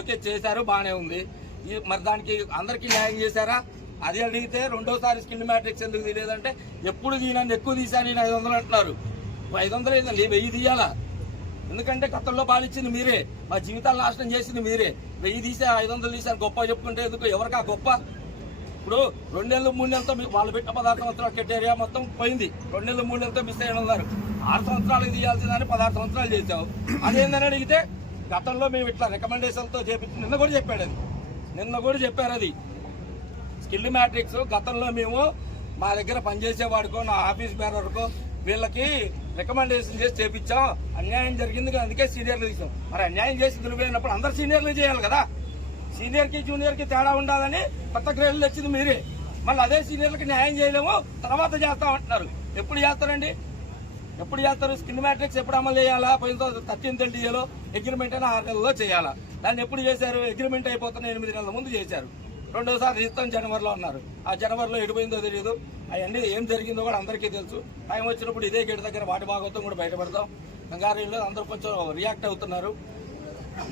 Okay చేశారు, బాగానే ఉంది. మరి దానికి అందరికీ న్యాయం చేశారా? అది అడిగితే రెండోసారి స్కిల్ మ్యాట్రిక్స్ ఎందుకు తీయలేదంటే ఎప్పుడు తీయనని ఎక్కువ తీశాను నేను 500 అంటున్నారు. 500 ఏంటండి, 1000 తీయాలా? ఎందుకంటే గతంలో పాలించింది మీరే, మా జీవితాలు నాశనం చేసింది మీరే. 1000 తీసే 500 తీసాను గొప్ప చెప్పుకుంటే ఎందుకు? ఎవరికా గొప్ప? ఇప్పుడు 2 నెలలు 3 నెలలతో వాళ్ళు పెట్టిన 16 సంవత్సరాల క్రైటీరియా మొత్తం పోయింది. 2 నెలలు 3 నెలలతో మిస్ అయ్యి ఉన్నారు. 6 సంవత్సరాలకు తీయాల్సిందని 16 సంవత్సరాలు చేసావు. అదేందని అడిగితే గతంలో మేము ఇట్లా రికమెండేషన్తో చేపించి నిన్న కూడా చెప్పారు అది స్కిల్ మ్యాట్రిక్స్. గతంలో మేము మా దగ్గర పనిచేసేవాడికో నా ఆఫీస్ బేరర్కో వీళ్ళకి రికమెండేషన్ చేసి చేపించాం. అన్యాయం జరిగింది, అందుకే సీనియర్లు తీసాం. మరి అన్యాయం చేసి దుర్వేనప్పుడు అందరు సీనియర్లు చేయాలి కదా. సీనియర్కి జూనియర్కి తేడా ఉండాలని కొత్త గ్రేడ్లు తెచ్చింది మీరే. మళ్ళీ అదే సీనియర్లకి న్యాయం చేయలేము, తర్వాత చేస్తామంటున్నారు. ఎప్పుడు చేస్తారండి? ఎప్పుడు చేస్తారు? స్కిల్ మ్యాట్రిక్స్ ఎప్పుడు అమలు చేయాలా? 13th LTA అగ్రిమెంట్ అయినా 6 నెలల్లో చేయాలా? దాన్ని ఎప్పుడు చేశారు? అగ్రిమెంట్ అయిపోతున్న 8 నెలల ముందు చేశారు. రెండోసారి రిజిస్టర్ జనవరిలో అన్నారు. ఆ జనవరిలో ఎడిపోయిందో తెలియదు. అవన్నీ ఏం జరిగిందో కూడా అందరికీ తెలుసు. టైం వచ్చినప్పుడు ఇదే గేట్ దగ్గర వాటి భాగవతం కూడా బయటపడతాం. కంగారు అందరూ కొంచెం రియాక్ట్ అవుతున్నారు.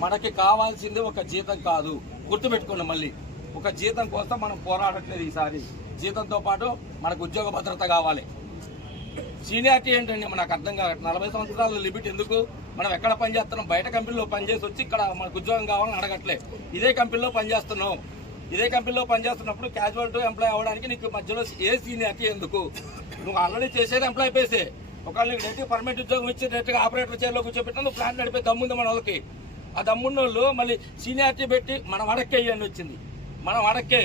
మనకి కావాల్సింది ఒక జీతం కాదు, గుర్తుపెట్టుకోండి. మళ్ళీ ఒక జీతం కోసం మనం పోరాడట్లేదు ఈసారి. జీతంతో పాటు మనకు ఉద్యోగ భద్రత కావాలి. సీనియారిటీ ఏంటండి నాకు అర్థం కావట్లేదు. 40 సంవత్సరాల లిమిట్ ఎందుకు? మనం ఎక్కడ పనిచేస్తున్నాం? బయట కంపెనీలో పనిచేసి వచ్చి ఇక్కడ మనకు ఉద్యోగం కావాలని అడగట్లే. ఇదే కంపెనీలో పనిచేస్తున్నాం. ఇదే కంపెనీలో పనిచేస్తున్నప్పుడు క్యాజువల్ టు ఎంప్లాయ్ అవ్వడానికి నీకు మధ్యలో ఏ సీనియారిటీ ఎందుకు? నువ్వు ఆల్రెడీ చేసేది ఎంప్లాయ్ పేసే. ఒకవేళ నీకు డైరెక్ట్ పర్మనెంట్ ఉద్యోగం ఇచ్చి డైరెక్ట్గా ఆపరేటర్ చైర్లో కూర్చోబెట్టినా నువ్వు ప్లాన్ నడిపే దమ్ముంది మన వాళ్ళకి. ఆ దమ్మున్న వాళ్ళు మళ్ళీ సీనియారిటీ పెట్టి మనం అడక్కే ఇవన్నీ వచ్చింది. మనం అడక్కే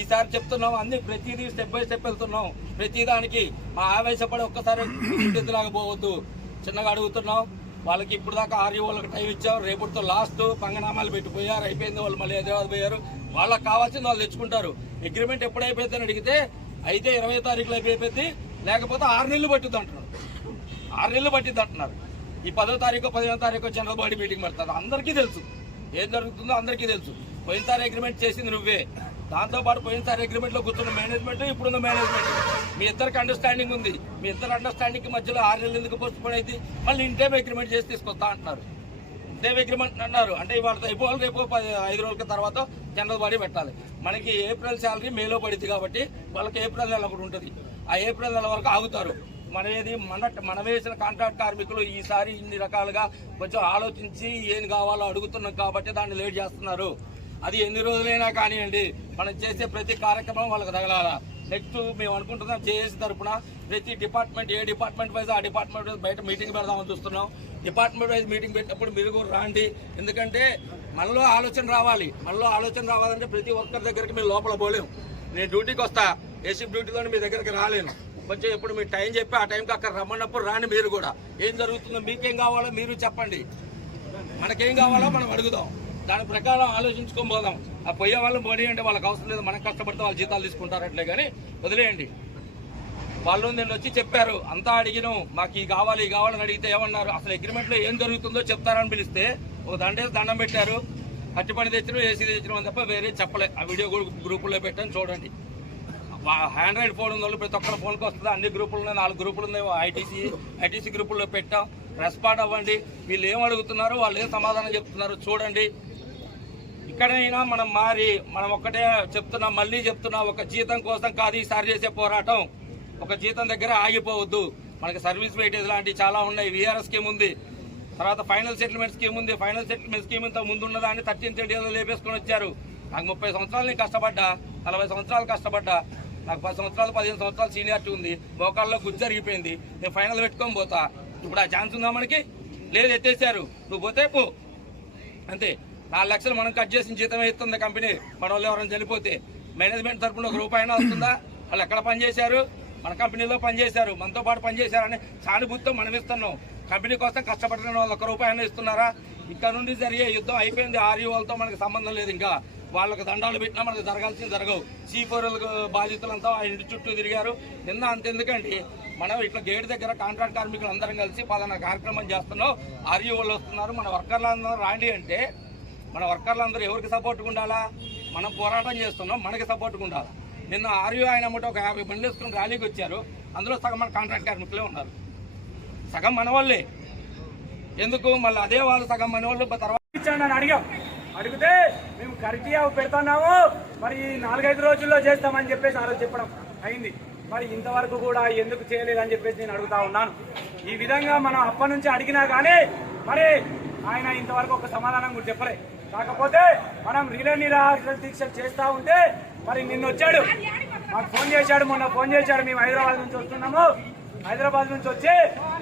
ఈసారి చెప్తున్నాం. అన్ని ప్రతిదీ స్టెప్ బై స్టెప్ వెళ్తున్నాం. ప్రతిదానికి మా ఆవేశపడి ఒక్కసారి లాగా పోవద్దు. చిన్నగా అడుగుతున్నాం. వాళ్ళకి ఇప్పుడు దాకా వాళ్ళకి టైం ఇచ్చాం. రేపుతో లాస్ట్ పంగనామాలు పెట్టిపోయారు, అయిపోయింది. వాళ్ళు మళ్ళీ హైదరాబాద్ పోయారు. వాళ్ళకి కావాల్సింది వాళ్ళు తెచ్చుకుంటారు. అగ్రిమెంట్ ఎప్పుడు అయిపోతుందని అడిగితే అయితే 20వ తారీఖులో అయిపోయింది, లేకపోతే 6 నెలలు పట్టిద్ది అంటున్నారు. 6 నెలలు పట్టిద్ది అంటున్నారు. ఈ 10వ తారీఖు 15వ తారీఖు జనరల్ బాడీ మీటింగ్ పెడతారు. అందరికీ తెలుసు ఏం జరుగుతుందో, అందరికీ తెలుసు. పోయినసారి అగ్రిమెంట్ చేసింది నువ్వే. దాంతోపాటు పోయినసారి అగ్రిమెంట్లో కూర్చున్న మేనేజ్మెంట్, ఇప్పుడున్న మేనేజ్మెంట్, మీ ఇద్దరికి అండర్స్టాండింగ్ ఉంది. మీ ఇద్దరు అండర్స్టాండింగ్ మధ్యలో 6 నెలలు ఎందుకు పోస్ట్ పోన్ అయితే మళ్ళీ ఇంటేం అగ్రిమెంట్ చేసి తీసుకొస్తా అంటున్నారు. ఇంటేం అగ్రిమెంట్ అన్నారు అంటే ఇవాళ అయిపోవాలి, రేపు 5 రోజుల తర్వాత జనరల్ బాడీ పెట్టాలి. మనకి ఏప్రిల్ శాలరీ మేలో పడింది కాబట్టి వాళ్ళకి ఏప్రిల్ నెల ఒకటి ఉంటుంది. ఆ ఏప్రిల్ నెల వరకు ఆగుతారు. మన వేసిన కాంట్రాక్ట్ కార్మికులు ఈసారి ఇన్ని రకాలుగా కొంచెం ఆలోచించి ఏం కావాలో అడుగుతున్నాం కాబట్టి దాన్ని లేట్ చేస్తున్నారు. అది ఎన్ని రోజులైనా కానివ్వండి, మనం చేసే ప్రతి కార్యక్రమం వాళ్ళకి తగలాల. నెక్స్ట్ మేము అనుకుంటున్నాం జేఏసీ తరఫున ప్రతి డిపార్ట్మెంట్, ఏ డిపార్ట్మెంట్ వైజ్ ఆ డిపార్ట్మెంట్ వైజ్ బయట మీటింగ్ పెడదామని చూస్తున్నాం. డిపార్ట్మెంట్ వైజ్ మీటింగ్ పెట్టినప్పుడు మీరు కూడా రాండి. ఎందుకంటే మనలో ఆలోచన రావాలి. మనలో ఆలోచన రావాలంటే ప్రతి వర్కర్ దగ్గరికి మీరు లోపల పోలేము. నేను డ్యూటీకి వస్తా, ఏసీపీ డ్యూటీలో మీ దగ్గరికి రాలేను. కొంచెం ఇప్పుడు మీరు టైం చెప్పి ఆ టైంకి అక్కడ రమ్మన్నప్పుడు రాని. మీరు కూడా ఏం జరుగుతుందో, మీకేం కావాలో మీరు చెప్పండి. మనకేం కావాలో మనం అడుగుదాం. దాని ప్రకారం ఆలోచించుకొని పోదాం. ఆ పోయే వాళ్ళని పోనీ అంటే వాళ్ళకి అవసరం లేదు, మనం కష్టపడితే వాళ్ళు జీతాలు తీసుకుంటారట్లే కానీ వదిలేయండి. వాళ్ళు నేను వచ్చి చెప్పారు, అంతా అడిగినాం, మాకు ఈ కావాలని అడిగితే ఏమన్నారు? అసలు అగ్రిమెంట్లో ఏం జరుగుతుందో చెప్తారని పిలిస్తే ఒక దండం పెట్టారు. అట్టిపని తెచ్చినాం, ఏసీ తెచ్చినాం అని తప్ప వేరే చెప్పలే. ఆ వీడియో గ్రూపుల్లో పెట్టాను చూడండి. ఆండ్రాయిడ్ ఫోన్ ఉన్న వాళ్ళు ప్రతి ఒక్కరి ఫోన్కి వస్తుంది. అన్ని గ్రూపులు ఉన్నాయి, 4 గ్రూపులు ఉన్నాయి. ఐటీసీ గ్రూపుల్లో పెట్టాం. రెస్పాండ్ అవ్వండి. వీళ్ళు ఏం అడుగుతున్నారు, వాళ్ళు ఏం సమాధానం చెప్తున్నారు చూడండి. ఇక్కడైనా మనం మనం ఒక్కటే చెప్తున్నాం, మళ్ళీ చెప్తున్నా, ఒక జీతం కోసం కాదు ఈసారి చేసే పోరాటం. ఒక జీతం దగ్గర ఆగిపోవద్దు. మనకి సర్వీస్ వెయిటేజ్ లాంటివి చాలా ఉన్నాయి. వీఆర్ఎస్ స్కీమ్ ఉంది, తర్వాత ఫైనల్ సెటిల్మెంట్ స్కీమ్ ఉంది. ఫైనల్ సెటిల్మెంట్ స్కీమ్ ఇంత ముందున్న దాన్ని 13th LTA లేపేసుకొని వచ్చారు. నాకు 30 సంవత్సరాలు నేను కష్టపడ్డా, 40 సంవత్సరాలు కష్టపడ్డా. నాకు 10 సంవత్సరాలు 15 సంవత్సరాలు సీనియారిటీ ఉంది. మోకాళ్ళలో గుజ్జు జరిగిపోయింది. నేను ఫైనల్ పెట్టుకొని పోతా. ఇప్పుడు ఆ ఛాన్స్ ఉందా మనకి? లేదు, ఎత్తేసారు. నువ్వు పోతే పో అంతే. 4 లక్షలు మనం కట్ చేసిన జీతమే ఇస్తుంది కంపెనీ. మన వాళ్ళు ఎవరైనా చనిపోతే మేనేజ్మెంట్ తరఫున 1 రూపాయి వస్తుందా? వాళ్ళు ఎక్కడ పనిచేశారు? మన కంపెనీలో పనిచేశారు, మనతో పాటు పనిచేశారని సానుభూతితో మనం ఇస్తున్నాం. కంపెనీ కోసం కష్టపడిన వాళ్ళు 1 రూపాయి ఇస్తున్నారా? ఇక్కడ నుండి జరిగే యుద్ధం అయిపోయింది. ఆర్యూలతో మనకు సంబంధం లేదు. ఇంకా వాళ్ళకి దండాలు పెట్టినా మనకు జరగాల్సింది జరగవు. C4 బాధితులంతా ఆ ఇంటి చుట్టూ తిరిగారు. నిన్న అంతెందుకండి, మనం ఇట్లా గేట్ దగ్గర కాంట్రాక్ట్ కార్మికులు అందరం కలిసి పలానా కార్యక్రమం చేస్తున్నాం, ఆర్యూ వాళ్ళు వస్తున్నారు, మన వర్కర్లందరూ రాండి అంటే మన వర్కర్లందరూ ఎవరికి సపోర్ట్గా ఉండాలా? మనం పోరాటం చేస్తున్నాం, మనకి సపోర్ట్గా ఉండాలి. నిన్న ఆర్యూ ఆయన అమ్మట ఒక 50 బండ్లు వేసుకుని ర్యాలీకి వచ్చారు. అందులో సగం మన కాంట్రాక్ట్ కార్మికులే ఉన్నారు, సగం మన వాళ్ళే. ఎందుకు మళ్ళీ అదే వాళ్ళు సగం మన వాళ్ళు తర్వాత ఇచ్చాడని అడిగాం. అడిగితే మేము కరిటియా పెడుతున్నాము, మరి 4-5 రోజుల్లో చేస్తామని చెప్పేసి ఆ రోజు చెప్పడం అయింది. మరి ఇంతవరకు కూడా ఎందుకు చేయలేదని చెప్పేసి నేను అడుగుతా ఉన్నాను. ఈ విధంగా మనం అప్పటి నుంచి అడిగినా కానీ మరి ఆయన ఇంతవరకు ఒక సమాధానం కూడా చెప్పలే. కాకపోతే మనం రిలే నిరాహార దీక్షలు చేస్తూ ఉంటే మరి నిన్న వచ్చాడు, మాకు ఫోన్ చేశాడు, మొన్న ఫోన్ చేశాడు. మేము హైదరాబాద్ నుంచి వస్తున్నాము, హైదరాబాద్ నుంచి వచ్చి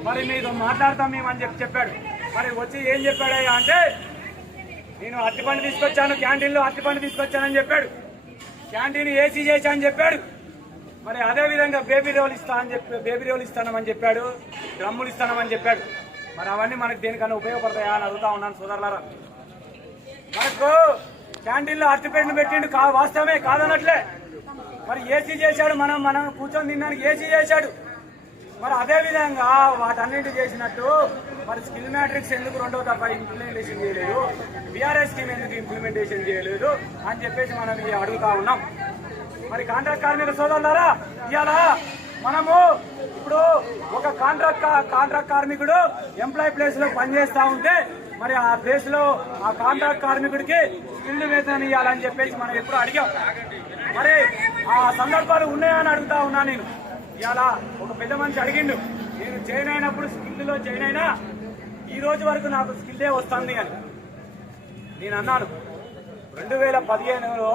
మరి మీతో మాట్లాడతాం మేము అని చెప్పాడు. మరి వచ్చి ఏం చెప్పాడయ్యా అంటే, నేను అరటిపండు తీసుకొచ్చాను, క్యాంటీన్లో అరటిపండు తీసుకొచ్చానని చెప్పాడు. క్యాంటీన్ ఏసీ చేశానని చెప్పాడు. మరి అదేవిధంగా బేబీ రోల్ ఇస్తానని చెప్పాడు, డ్రమ్ములు ఇస్తానని చెప్పాడు. మరి అవన్నీ మనకు దేనికన్నా ఉపయోగపడతాయా అని అడుగుతా ఉన్నాను సోదరులారా. మనకు క్యాంటీన్లో అరటిపండు పెట్టిండు, వాస్తవమే కాదనట్లే. మరి ఏసీ చేశాడు, మనం కూర్చొని తినడానికి ఏసీ చేశాడు. మరి అదేవిధంగా వాటన్నిటి చేసినట్టు మరి స్కిల్ మ్యాట్రిక్స్ ఎందుకు 2వ దఫా ఇంప్లిమెంటేషన్ చేయలేదు, బీఆర్ఎస్ స్కీమ్ ఎందుకు ఇంప్లిమెంటేషన్ చేయలేదు అని చెప్పేసి మనం అడుగుతా ఉన్నాం. మరి కాంట్రాక్ట్ కార్మిక సోదరులారా, ఇవాళ మనము ఇప్పుడు ఒక కాంట్రాక్ట్ కార్మికుడు ఎంప్లాయ్ ప్లేస్ లో పనిచేస్తా ఉంటే మరి ఆ ప్లేస్ లో ఆ కాంట్రాక్ట్ కార్మికుడికి స్కిల్డ్ వేతనం ఇవ్వాలని చెప్పేసి మనం ఎప్పుడు అడిగాం. మరి ఆ సందర్భాలు ఉన్నాయని అడుగుతా ఉన్నా నేను. ఇవాళ ఒక పెద్ద మనిషి అడిగిండు, నేను జాయిన్ అయినప్పుడు స్కిల్డ్లో జాయిన్ అయినా ఈ రోజు వరకు నాకు స్కిల్డే వస్తుంది అని. నేను అన్నాను 2015లో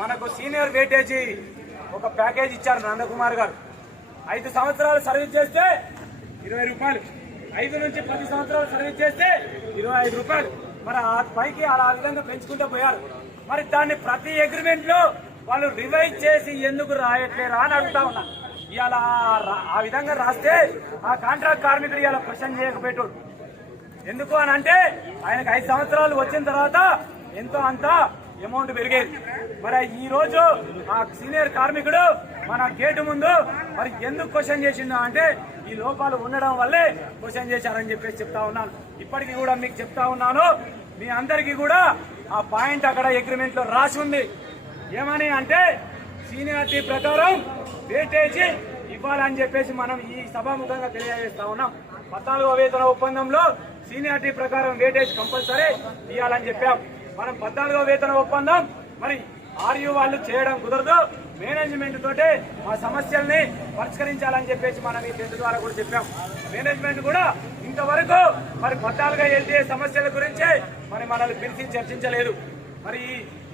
మనకు సీనియర్ వెయిటేజీ ఒక ప్యాకేజ్ ఇచ్చారు నందకుమార్ గారు. 5 సంవత్సరాలు సర్వీస్ చేస్తే 20 రూపాయలు, 5 నుంచి 10 సంవత్సరాలు సర్వీస్ చేస్తే 25 రూపాయలు. మరి ఆ పైకి అలా విధంగా పెంచుకుంటూ పోయారు. మరి దాన్ని ప్రతి అగ్రిమెంట్ లో వాళ్ళు రివైజ్ చేసి ఎందుకు రాయట్లేరా అని అడుగుతా ఉన్నా. ఇవాళ ఆ విధంగా రాస్తే ఆ కాంట్రాక్ట్ కార్మికుడు ఇలా క్వశ్చన్ చేయకపోయేటోడు. ఎందుకు అని అంటే ఆయనకు 5 సంవత్సరాలు వచ్చిన తర్వాత ఎంతో అంత అమౌంట్ పెరిగేది. మరి ఈ రోజు ఆ సీనియర్ కార్మికుడు మన గేటు ముందు మరి ఎందుకు క్వశ్చన్ చేసిండు అంటే ఈ లోపాలు ఉండడం వల్లే క్వశ్చన్ చేశారని చెప్పేసి చెప్తా ఉన్నాను. ఇప్పటికీ కూడా మీకు చెప్తా ఉన్నాను, మీ అందరికీ కూడా ఆ పాయింట్ అక్కడ అగ్రిమెంట్ లో రాసి ఉంది. ఏమని అంటే సీనియారిటీ ప్రకారం వేటేజీ ఇవ్వాలని చెప్పేసి మనం ఈ సభాముఖంగా తెలియజేస్తా ఉన్నాం. 14వ వేతన ఒప్పందంలో సీనియారిటీ ప్రకారం వేటేజ్ కంపల్సరీ ఇవ్వాలని చెప్పాం. మనం 14వ వేతన ఒప్పందం మరి ఆర్యూ వాళ్ళు చేయడం కుదరదు, మేనేజ్మెంట్ తోటే మా సమస్యల్ని పరిష్కరించాలని చెప్పేసి మనం ఈ టెంట్ ద్వారా కూడా చెప్పాం. మేనేజ్మెంట్ కూడా ఇంతవరకు మరి 14వ ఎల్టీఏ సమస్యల గురించి మరి మనల్ని పిలిచి చర్చించలేదు. మరి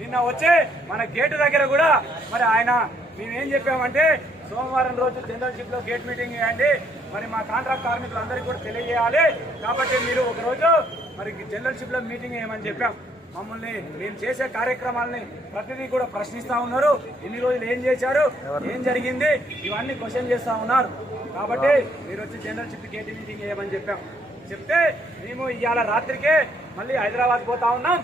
నిన్న వచ్చే మన గేటు దగ్గర కూడా మరి ఆయన మేమేం చెప్పామంటే సోమవారం రోజు జనరల్ షిప్ లో గేట్ మీటింగ్ చేయండి, మరి మా కాంట్రాక్ట్ కార్మికులందరికీ కూడా తెలియజేయాలి కాబట్టి మీరు ఒక రోజు మరి జనరల్ షిప్ లో మీటింగ్ చేయమని చెప్పాం. మమ్మల్ని మేము చేసే కార్యక్రమాలని ప్రతిదీ కూడా ప్రశ్నిస్తా ఉన్నారు. ఎన్ని రోజులు ఏం చేశారు, ఏం జరిగింది, ఇవన్నీ క్వశ్చన్ చేస్తా ఉన్నారు. కాబట్టి మీరు వచ్చి జనరల్ షిప్ గేట్ మీటింగ్ చేయమని చెప్పాం. చెప్తే మేము ఇవాళ రాత్రికే మళ్ళీ హైదరాబాద్ పోతా ఉన్నాం.